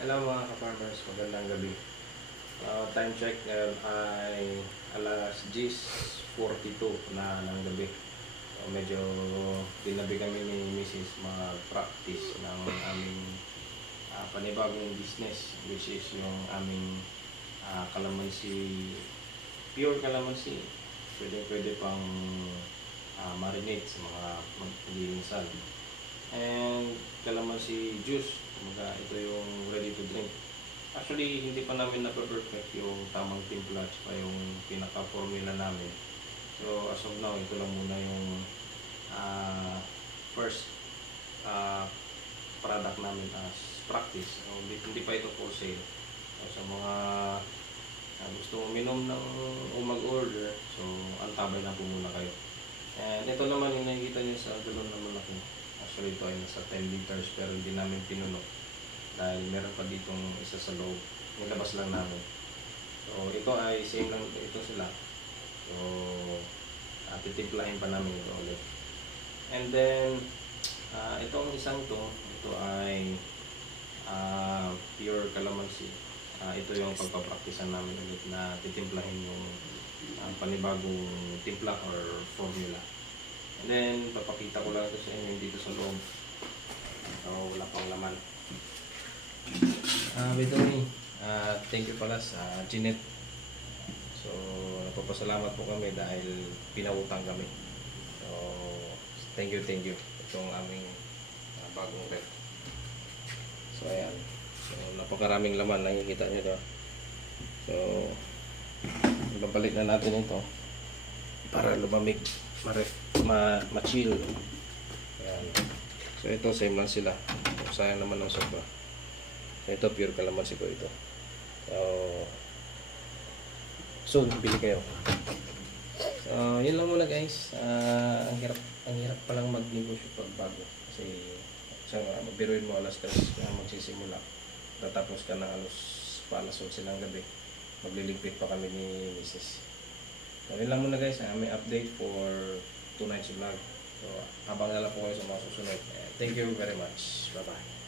Hello mga ka-farmers, magandang gabi. Time check ngayon ay alas 10:42 na ng gabi. Medyo dinabi kami ni Mrs. mag-practice ng aming panibagong business, which is yung aming calamansi, pure calamansi. Pwede pang marinate sa mga mag-iinsan. And calamansi juice, ito yung ready to drink. Actually, hindi pa namin na-perfect yung tamang timpla at yung pinaka-formula namin. So, as of now, ito lang muna yung first product namin as practice. So, hindi pa ito for sale. So, sa mga gusto uminom ng o mag-order, so antabay lang po muna kayo. And ito naman yung nakikita nyo sa galon na malaki. Actually, ito ay nasa 10 liters pero hindi namin pinuno dahil meron pa ditong isa sa loob. Nilabas lang namin. So, ito ay same lang ito sila. So, titimplahin pa namin ito ulit. And then, itong isang ito ay pure calamansi. Ito yung pagpapraktisan namin ulit na titimplahin yung panibagong timpla or formula. And then, papakita ko lang ito sa inyo dito sa loob. So, wala pang laman. Bitoy, thank you pala sa Jeanette. So, nagpapasalamat po kami dahil pinautang kami. So, thank you. Itong aming bagong rep. So, ayan. So, napakaraming laman. Nakikita nyo ito. So, ibabalik na natin ito para lumamig, ma-chill. Ayan. So ito same lang sila. Sayang naman ng sobra. So ito pure calamansi ko ito. So bili kayo. So yun lang muna guys. Ang hirap palang mag-negosyo pag bago kasi biruin mo alas 3 na magsisimula. Tatapos ka na halos alas 11 ng gabi. Magliligpit pa kami ni Mrs. So yun lang muna guys, may update for tonight's vlog. So abang na lang po kayo sa mga susunod. Thank you very much. Bye bye.